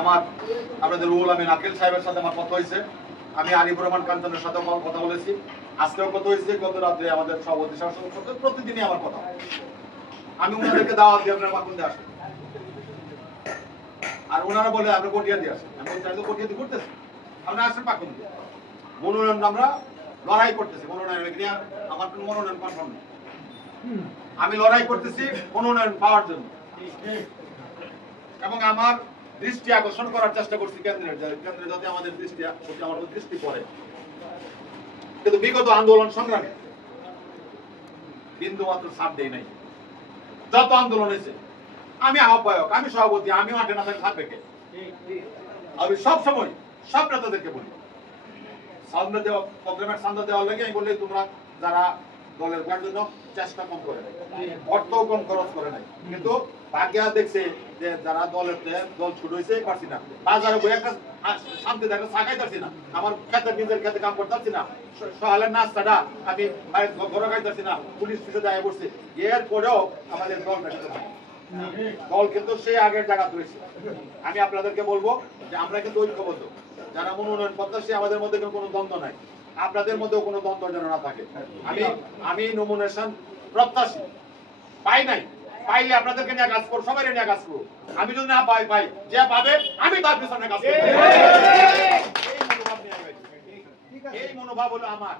আমার আপনাদের রুহুল আমিন আকিল সাহেবের সাথে আমার কথা হয়েছে, আমি আরিফুর রহমান কাঞ্চনের সাথেও কথা বলেছি, আজকেও কথা হয়েছে, গত রাত্রে আমাদের সভাপতি শাসনের সাথে প্রতিদিনই আমার কথা। আমি ওনাদেরকে দাওয়াত দিয়ে আপনার মাকুন্দে আসেন, আর ওনারা বলে আপনি পটিয়া দিয়ে আসেন। আমি চাই তো পটিয়া দিয়ে করতেছি, আপনি আসেন পাকুন্দে। মনোনয়ন আমরা লড়াই করতেছি, মনোনয়ন নিয়ে আমার কোনো মনোনয়ন কনফার্ম নেই। আমি লড়াই করতেছি মনোনয়ন পাওয়ার জন্য, এবং আমার দৃষ্টি আকর্ষণ করার চেষ্টা করছি কেন্দ্রে যাতে আমাদের দৃষ্টি পড়ে। কিন্তু বিগত আন্দোলন সংগ্রামে বিন্দু মাত্র ছাড় দেই নাই। যত আন্দোলন হয়েছে আমি আহ্বায়ক, আমি সভাপতি, আমি মাঠে না থাকবে কে? আমি সবসময় সব নেতাদেরকে বলি, সান্দা দেওয়া প্রোগ্রামের সান্দা দেওয়ার লাগে আমি বলি তোমরা যারা দলের জন্য চেষ্টা কম করে নাই, অর্থও কম খরচ করে নাই, কিন্তু ভাগ্যা দেখছে যে যারা দলের দল ছোট হয়েছে পারছি না, বাজারে বই একটা শান্তি দেখে চাকাই পারছি না, আমার নিজের খেতে কাম করতে পারছি না, সকালের নাস্তাটা আমি ঘরে খাইতেছি না, পুলিশ পিছনে দাঁড়িয়ে পড়ছে। এরপরেও আমাদের দল দল কিন্তু সেই আগের জায়গা রয়েছে। আমি আপনাদেরকে বলবো যে আমরা কিন্তু ঐক্যবদ্ধ, যারা মনোনয়ন প্রত্যাশী আমাদের মধ্যে কোনো দ্বন্দ্ব নাই, আপনাদের মধ্যেও কোনো দ্বন্দ্ব যেন না থাকে। আমি নমিনেশন প্রত্যাশী, পাই নাই, পাইলে আপনাদেরকে নিয়ে কাজ করবো, সবাই নিয়ে কাজ করবো। আমি যদি না পাই যে পাবে আমি তার পিছনে কাজ করবো। এই মনোভাব হলো আমার।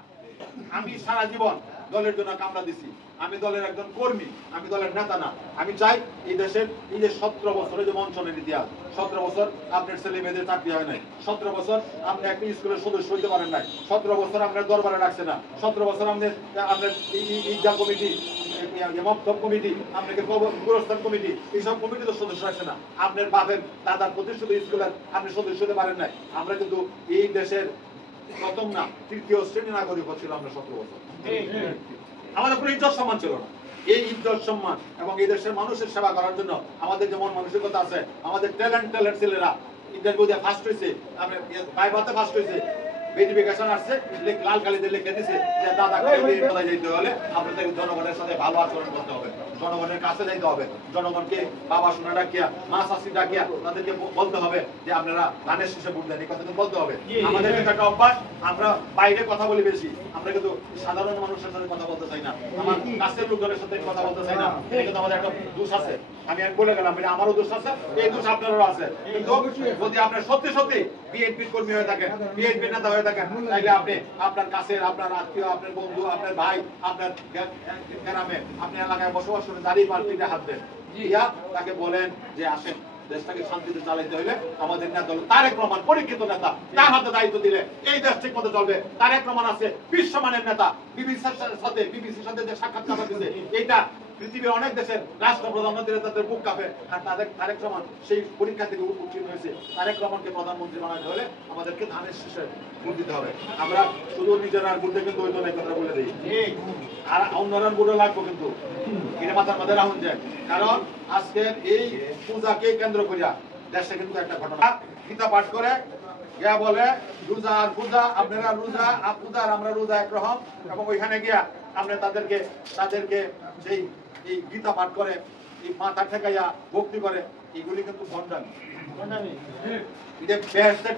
আমি সারা জীবন দলের জন্য কামড়া দিছি, আমি দলের একজন কর্মী, আমি দলের নেতা না। আমি চাই এই দেশের এই যে 17 বছরের যে মঞ্চনের ইতিহাস, 17 বছর আপনার ছেলে মেয়েদের চাকরি হয় নাই, 17 বছর আপনি একটা স্কুলের সদস্য হইতে পারেন নাই, 17 বছর আপনার দরবারে রাখছে না, 17 বছর আপনার ঈদগাহ কমিটি, মক্তব কমিটি, আপনাকে পুরস্কার কমিটি, এইসব কমিটি তো সদস্য রাখছে না। আপনার বাপের দাদার প্রতিষ্ঠিত স্কুলের আপনি সদস্য হতে পারেন নাই। আমরা কিন্তু এই দেশের প্রথম না তৃতীয় শ্রেণী নাগরিক ছিল আমরা 17 বছর। আমাদের কোনো ইজ্জত সম্মান ছিল না। এই ইজ্জত সম্মান এবং এই দেশের মানুষের সেবা করার জন্য আমাদের যেমন মানসিকতা আছে, আমাদের ট্যালেন্ট ছেলেরা ইন্টারভিউ দিয়ে ফার্স্ট হয়েছে, আমরা ভাইভাতে ফার্স্ট হয়েছে, ভেরিফিকেশন আসছে, লাল কালিতে লিখে দিছে যে দাদা কোথায় যেতে হলে আপনাদের জনগণের সাথে ভালো আচরণ করতে হবে, জনগণের কাছে যাইতে হবে, জনগণকে বাবা সোনা ডাকিয়া মা শাশি ডাকিয়া তাদেরকে বলতে হবে যে আপনারা ধানের শেষে ভোট দেন, এই কথা বলতে হবে। আমাদের কিন্তু একটা অভ্যাস, আমরা বাইরে কথা বলি বেশি, আমরা কিন্তু সাধারণ মানুষের সাথে কথা বলতে চাই না, আমার কাছের লোকজনের সাথে কথা বলতে চাই না। এটা কিন্তু আমাদের একটা দোষ আছে, আমি বলে গেলাম আমারও দোষ আছে, এই দোষ আপনারও আছে। কিন্তু যদি আপনার সত্যি সত্যি বিএনপির কর্মী হয়ে থাকেন, বিএনপির নেতা হয়ে থাকেন, তাইলে আপনি আপনার কাছের, আপনার আত্মীয়, আপনার বন্ধু, আপনার ভাই, আপনার গ্রামে, আপনি এলাকায় বসবাস করে দাঁড়িয়ে পাল্টিতে হাত দেন, ইয়া তাকে বলেন যে আসেন, দেশটাকে শান্তিতে চালাইতে হলে আমাদের নেতা হলো তারেক রহমান, পরীক্ষিত নেতা, তার হাতে দায়িত্ব দিলে এই দেশ ঠিক মতো চলবে। তারেক রহমান আছে বিশ্বমানের নেতা, বিবিসির সাথে যে সাক্ষাৎকার দিয়েছে, এইটা পৃথিবীর অনেক দেশের রাষ্ট্রপ্রধানমন্ত্রীরা তাদের বুক কাঁপে, আর তারেক রহমান সেই পরীক্ষা থেকে উত্তীর্ণ হয়েছে। তারেক রহমানকে প্রধানমন্ত্রী বানাতে হলে আমাদেরকে ধানের শীষে ভোট দিতে হবে। আমরা শুধু নিজের আর ভোট কিন্তু ওই জন্য কথা বলে দিই, আর অন্যরান ভোটও লাগবো, কিন্তু এটা মাথার মধ্যে রাখুন যায়। কারণ আজকের এই পূজাকে কেন্দ্র করিয়া দেশে কিন্তু একটা ঘটনা, গীতা পাঠ করে গিয়া বলে রোজা আর পূজা, আপনারা রোজা আর পূজা আর আমরা রোজা একরকম, এবং ওইখানে গিয়া আপনি তাদেরকে সেই এই গীতা পাঠ করে এই মাথা ঠেকাইয়া ভক্তি করে, এগুলি কিন্তু ভণ্ডামি।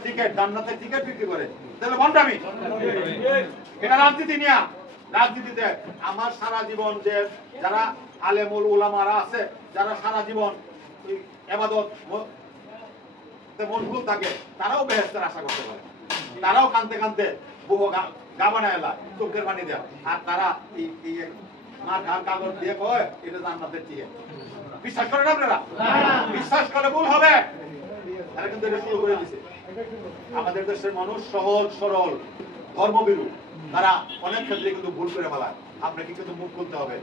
টিকিট জান্নাতের টিকিট বিক্রি করে, তাহলে ভণ্ডামি। এটা রাজনীতি নিয়া, রাজনীতিতে আমার সারা জীবন যে যারা আলেমুল উলামারা আছে, যারা সারা জীবন ইবাদত মশগুল থাকে, তারাও বেহেশতের আশা করতে পারে, তারাও কানতে কানতে বহু গাবানা এলা চোখের পানি দেয়, আর তারা কাগজ দিয়ে কয় এটা জান্নাতের টিকিট। বিশ্বাস করেন আপনারা? বিশ্বাস করে ভুল হবে। তারা কিন্তু এটা শুরু করে দিছে। আমাদের দেশের মানুষ সহজ সরল, ধর্মবিরু, তারা অনেক ক্ষেত্রে কিন্তু ভুল করে ফেলায়। আপনাকে কিন্তু মুখ খুলতে হবে।